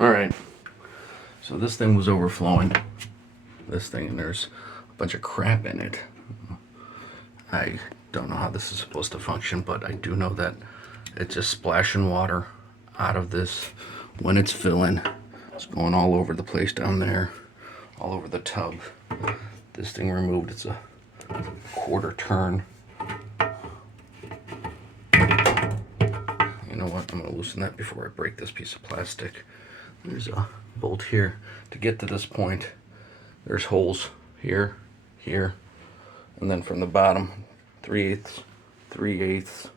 Alright, so this thing was overflowing. This thing, and there's a bunch of crap in it. I don't know how this is supposed to function, but I do know that it's just splashing water out of this when it's filling. It's going all over the place down there, all over the tub. This thing removed, it's a quarter turn. You know what, I'm going to loosen that before I break this piece of plastic. There's a bolt here. To get to this point, there's holes here, here, and then from the bottom, 3/8, 3/8,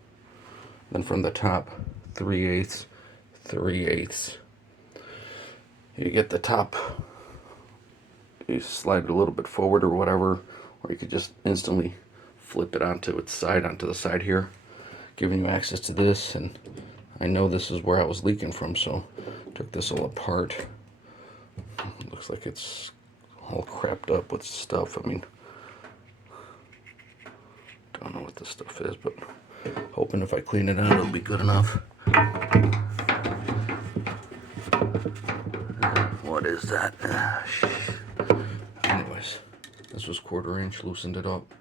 then from the top, 3/8, 3/8. You get the top, you slide it a little bit forward or whatever, or you could just instantly flip it onto its side, onto the side here, giving you access to this. And I know this is where I was leaking from, so took this all apart. Looks like it's all crapped up with stuff. I mean, don't know what this stuff is, but hoping if I clean it out, it'll be good enough. What is that? Anyways, this was 1/4 inch, loosened it up,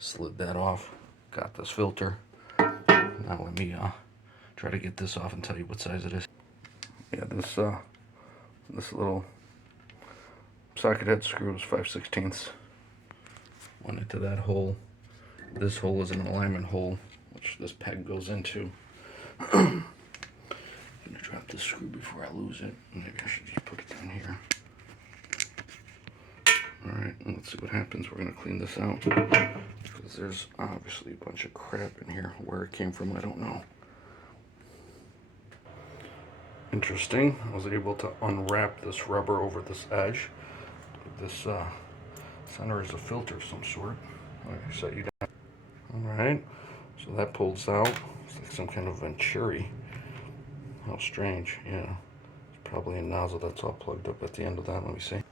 slid that off, got this filter. Now let me try to get this off and tell you what size it is. Yeah, this little socket head screw is 5/16. Went into that hole. This hole is an alignment hole, which this peg goes into. I'm gonna drop this screw before I lose it. Maybe I should just put it down here. Alright, let's see what happens. We're gonna clean this out, because there's obviously a bunch of crap in here. Where it came from, I don't know. Interesting. I was able to unwrap this rubber over this edge. This center is a filter of some sort. I set you down. Alright, so that pulls out. It's like some kind of Venturi. How strange. Yeah, it's probably a nozzle that's all plugged up at the end of that. Let me see.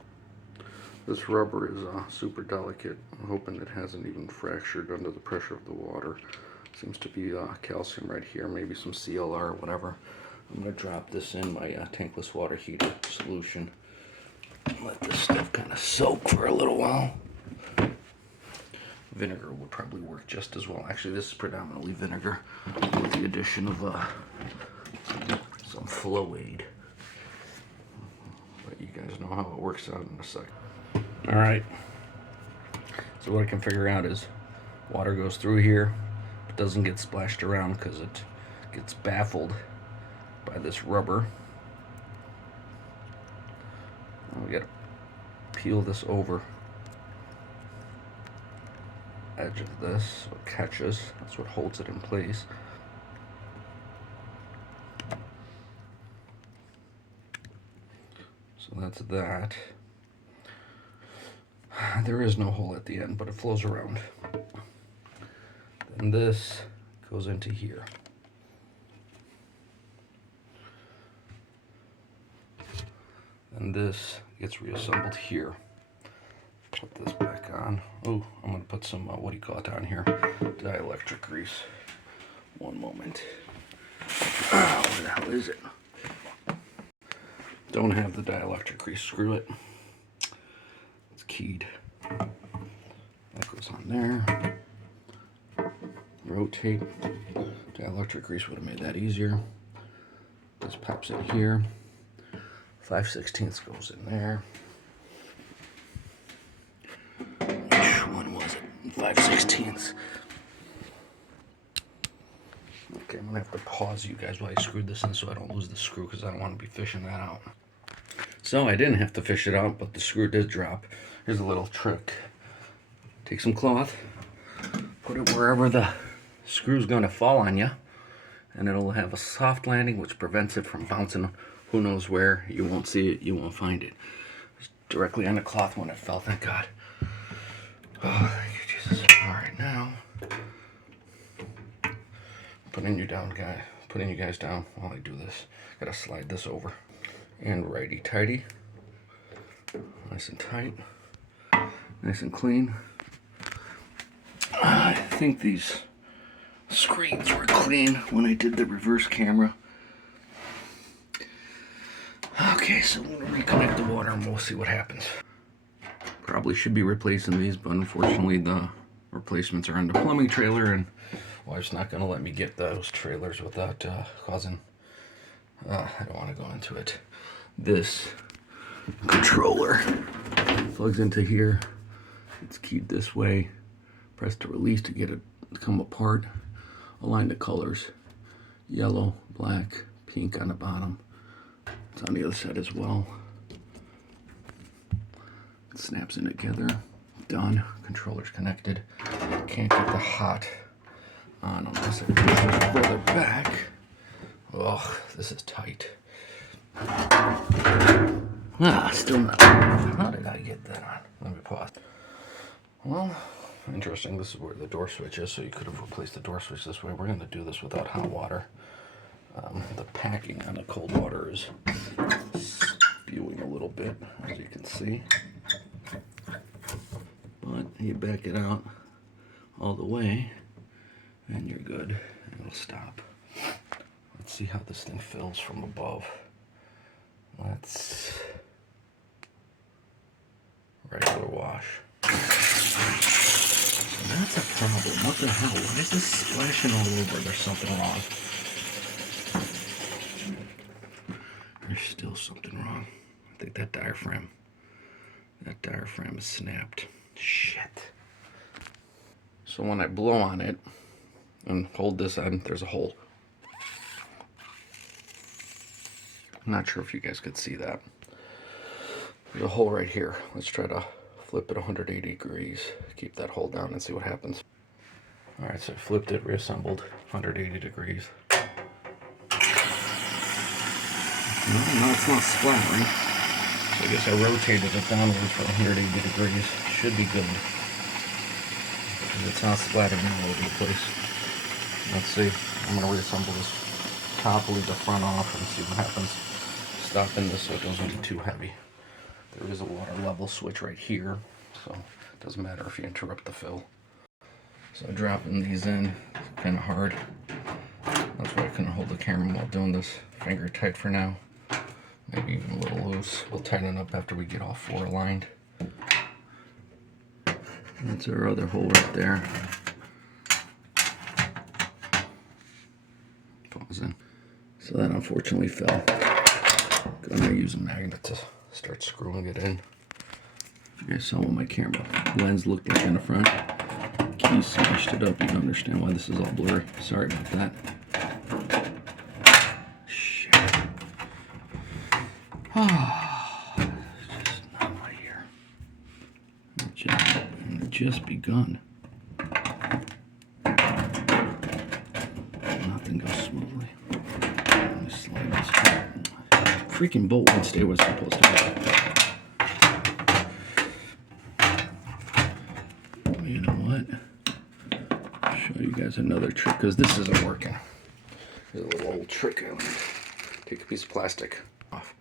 This rubber is super delicate. I'm hoping it hasn't even fractured under the pressure of the water. Seems to be calcium right here, maybe some CLR or whatever. I'm going to drop this in my tankless water heater solution. Let this stuff kind of soak for a little while. Vinegar would probably work just as well. Actually, this is predominantly vinegar with the addition of some flow aid. But you guys know how it works out in a second. Alright, so what I can figure out is water goes through here. It doesn't get splashed around because it gets baffled by this rubber. We gotta peel this over edge of this so it catches. That's what holds it in place. So that's that. There is no hole at the end, but it flows around. Then this goes into here. And this gets reassembled here. Put this back on. Oh, I'm going to put some, what do you call it down here? Dielectric grease. One moment. Where the hell is it? Don't have the dielectric grease. Screw it. It's keyed. That goes on there. Rotate. Dielectric grease would have made that easier. This pops in here. 5/16 goes in there. Which one was it? 5/16. Okay, I'm gonna have to pause you guys while I screwed this in so I don't lose the screw, because I don't want to be fishing that out. So I didn't have to fish it out, but the screw did drop. Here's a little trick. Take some cloth, put it wherever the screw's gonna fall on you, and it'll have a soft landing which prevents it from bouncing who knows where. You won't see it, you won't find it. It's directly on the cloth when it fell, thank God. Oh, thank you, Jesus. Alright, now putting you guys down while I do this. Gotta slide this over. And righty tighty. Nice and tight. Nice and clean. I think these screens were clean when I did the reverse camera. Okay. Okay, so I'm gonna reconnect the water and we'll see what happens. Probably should be replacing these, but unfortunately the replacements are on the plumbing trailer, and wife's not gonna let me get those trailers without causing. I don't want to go into it. This controller plugs into here. It's keyed this way. Press to release to get it to come apart. Align the colors: yellow, black, pink on the bottom. It's on the other side as well. It snaps in together. Done. Controller's connected. Can't get the hot on unless I push this further back. Ugh, this is tight. Still not. How did I get that on? Let me pause. Well, interesting. This is where the door switch is, so you could have replaced the door switch this way. We're going to do this without hot water. The packing on the cold water is spewing a little bit, as you can see. But you back it out all the way, and you're good. It'll stop. Let's see how this thing fills from above. Let's regular wash. That's a problem. What the hell? Why is this splashing all over? There's something wrong. There's still something wrong. I think that diaphragm is snapped. Shit. So when I blow on it and hold this on, there's a hole. I'm not sure if you guys could see that. There's a hole right here. Let's try to flip it 180 degrees. Keep that hole down and see what happens. All right, so I flipped it, reassembled 180 degrees. No, it's not splattering. So I guess I rotated it downwards for 180 degrees. Should be good. Because it's not splattering all over the place. Let's see. I'm going to reassemble this top, leave the front off, and see what happens. Stopping this so it doesn't get too heavy. There is a water level switch right here, so it doesn't matter if you interrupt the fill. So dropping these in is kind of hard. That's why I couldn't hold the camera while doing this. Finger tight for now. Maybe even a little loose. We'll tighten it up after we get all four aligned. That's our other hole right there. Pause in. So that unfortunately fell. I'm going to use a magnet to start screwing it in. If you guys saw what my camera lens looked like in the front, key smashed it up. You can understand why this is all blurry. Sorry about that. Shit. It's just not my ear. It just begun. Nothing goes smoothly. Let me slide this back. Freaking bolt won't stay where it's supposed to be. You know what? I'll show you guys another trick, because this isn't working. Here's a little old trick. Take a piece of plastic off.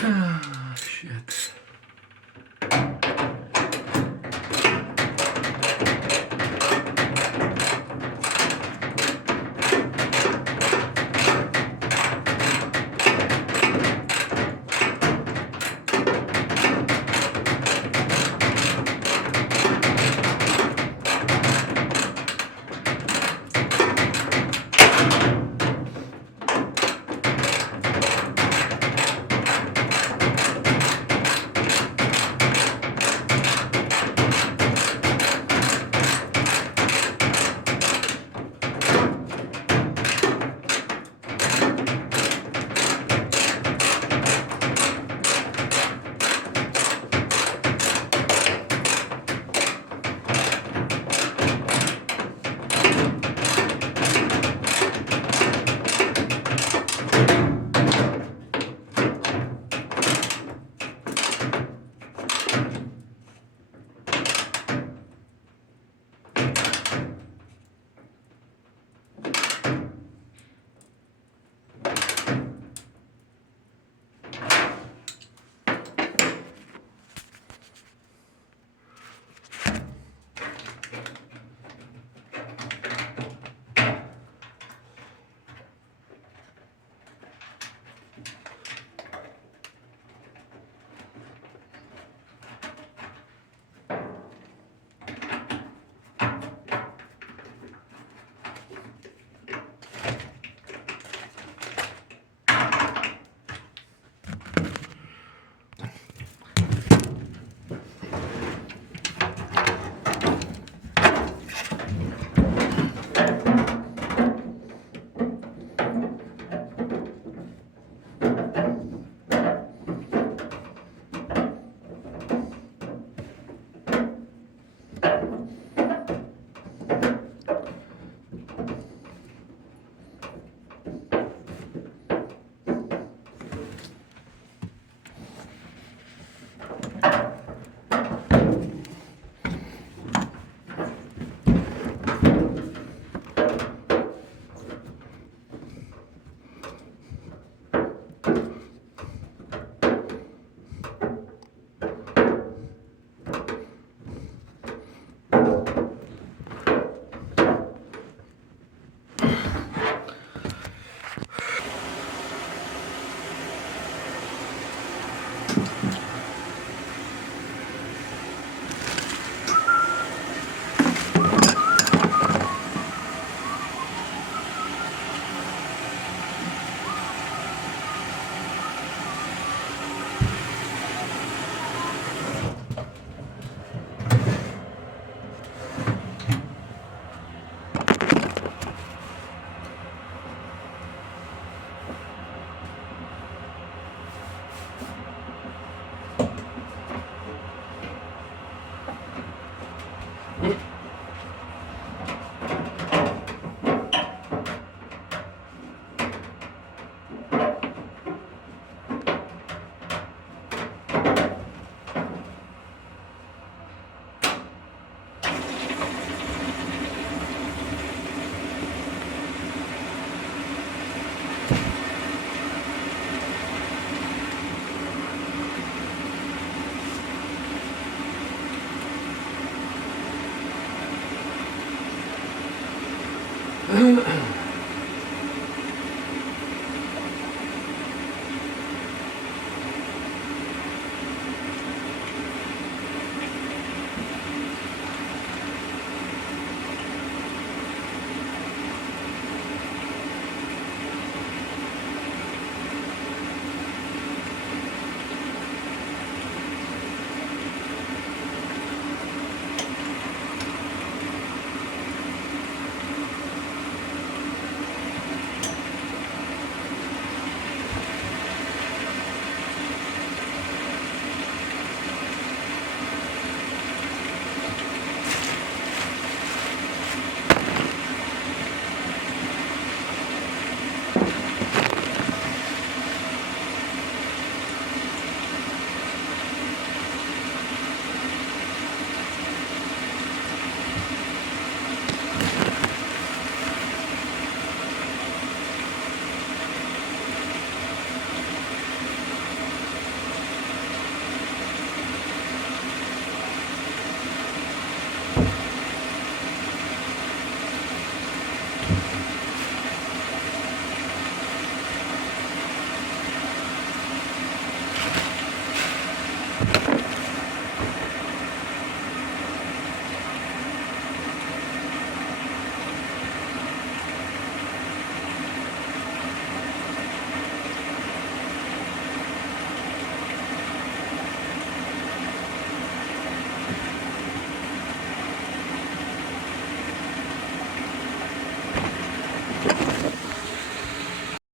Ah, shit.